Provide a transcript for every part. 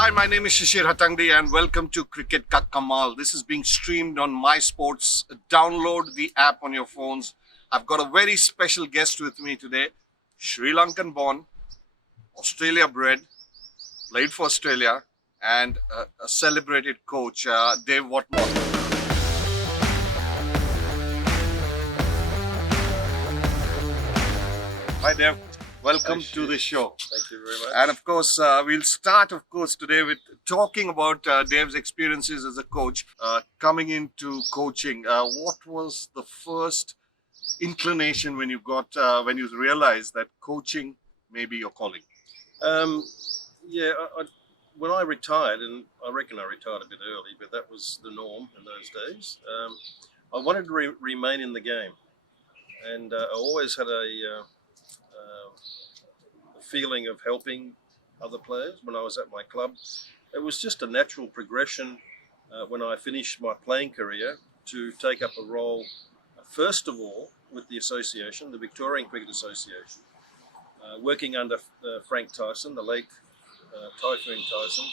Hi, my name is Shishir Hattangadi and welcome to Cricket Ka Kamaal. This is being streamed on MyySports. Download the app on your phones. I've got a very special guest with me today. Sri Lankan born, Australia bred, played for Australia, and a celebrated coach, Dav Whatmore. Hi, Dav. Welcome to the show. Thank you very much. And of course, we'll start, today with talking about Dav's experiences as a coach, coming into coaching. What was the first inclination when you realized that coaching may be your calling? When I retired, and I reckon I retired a bit early, but that was the norm in those days. I wanted to remain in the game, and I always had a feeling of helping other players when I was at my club. It was just a natural progression when I finished my playing career to take up a role, first of all, with the association, the Victorian Cricket Association, working under Frank Tyson, the late Typhoon Tyson,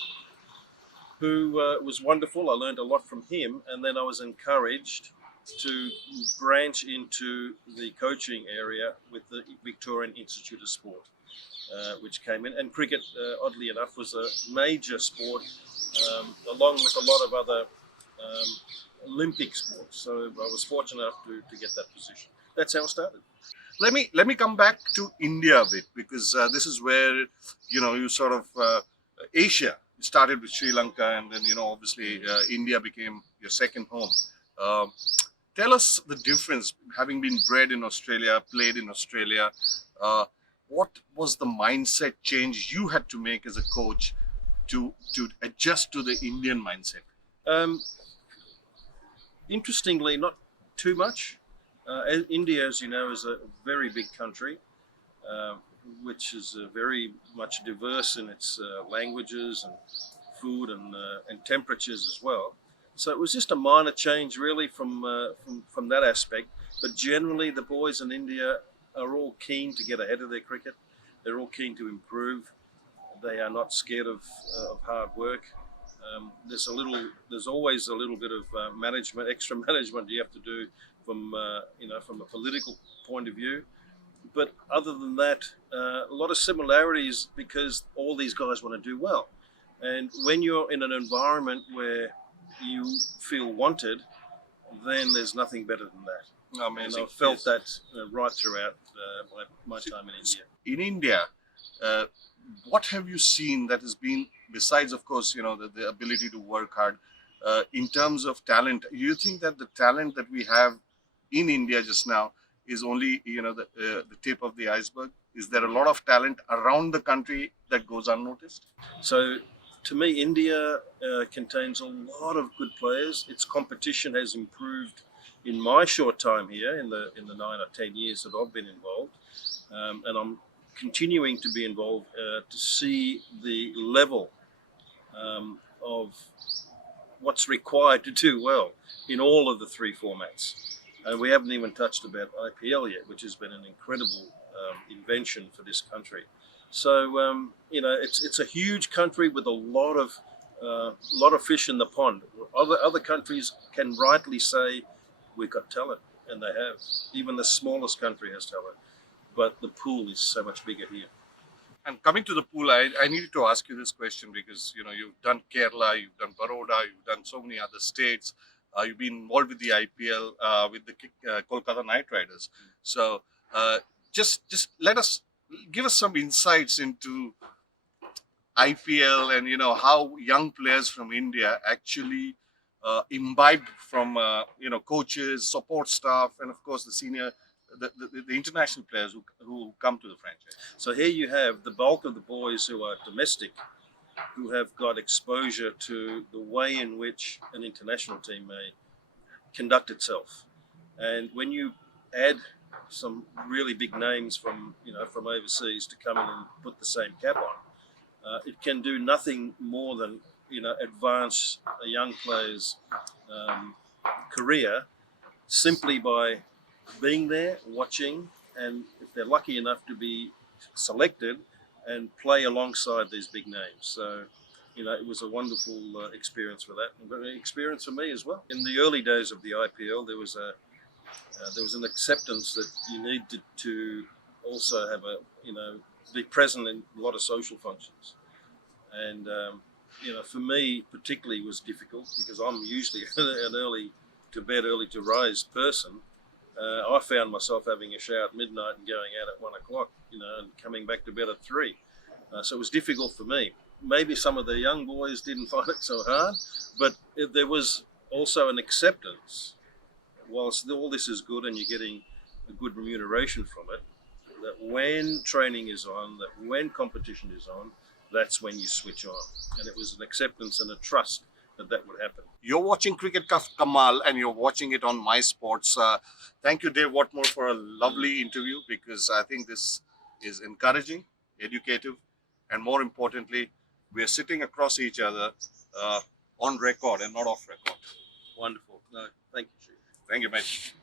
who was wonderful. I learned a lot from him, and then I was encouraged to branch into the coaching area with the Victorian Institute of Sport, which came in. And cricket, oddly enough, was a major sport, along with a lot of other Olympic sports. So I was fortunate enough to get that position. That's how I started. Let me come back to India a bit, because this is where you sort of Asia. You started with Sri Lanka, and then obviously India became your second home. Tell us the difference, having been bred in Australia, played in Australia. What was the mindset change you had to make as a coach to adjust to the Indian mindset? Interestingly, not too much. India, as you know, is a very big country, which is very much diverse in its languages and food and temperatures as well. So it was just a minor change, really, from that aspect. But generally, the boys in India are all keen to get ahead of their cricket. They're all keen to improve. They are not scared of hard work. There's always a little bit of management, extra management you have to do from a political point of view. But other than that, a lot of similarities, because all these guys want to do well. And when you're in an environment where you feel wanted, then there's nothing better than that. Amazing. And I've felt that right throughout my time in India. In India, what have you seen that has been, besides, of course, the ability to work hard, in terms of talent? Do you think that the talent that we have in India just now is only, the tip of the iceberg? Is there a lot of talent around the country that goes unnoticed? So, to me, India contains a lot of good players. Its competition has improved in my short time here, in the 9 or 10 years that I've been involved, and I'm continuing to be involved to see the level of what's required to do well in all of the three formats. And we haven't even touched about IPL yet, which has been an incredible invention for this country. So it's a huge country with a lot of fish in the pond. Other countries can rightly say we've got talent, and they have. Even the smallest country has talent, but the pool is so much bigger here. And coming to the pool, I needed to ask you this question, because you've done Kerala, you've done Baroda, you've done so many other states. You've been involved with the IPL, with the Kolkata Knight Riders. So just give us some insights into IPL, and how young players from India actually imbibe from coaches, support staff, and of course the international players who come to the franchise. So here you have the bulk of the boys who are domestic, who have got exposure to the way in which an international team may conduct itself. And when you add some really big names from overseas to come in and put the same cap on, it can do nothing more than advance a young player's career simply by being there, watching, and if they're lucky enough to be selected and play alongside these big names. So it was a wonderful experience for that, and an experience for me as well. In the early days of the IPL, there was an acceptance that you needed to also have be present in a lot of social functions. And for me particularly was difficult because I'm usually an early to bed, early to rise person. I found myself having a shower at midnight and going out at 1 o'clock, and coming back to bed at 3. So it was difficult for me. Maybe some of the young boys didn't find it so hard, but there was also an acceptance. Whilst all this is good and you're getting a good remuneration from it, that when training is on, that when competition is on, that's when you switch on. And it was an acceptance and a trust that would happen. You're watching Cricket Ka Kamaal and you're watching it on MyySports. Thank you, Dav Whatmore, for a lovely interview, because I think this is encouraging, educative, and more importantly, we are sitting across each other on record and not off record. Wonderful. No, thank you, Chief. Thank you, mate.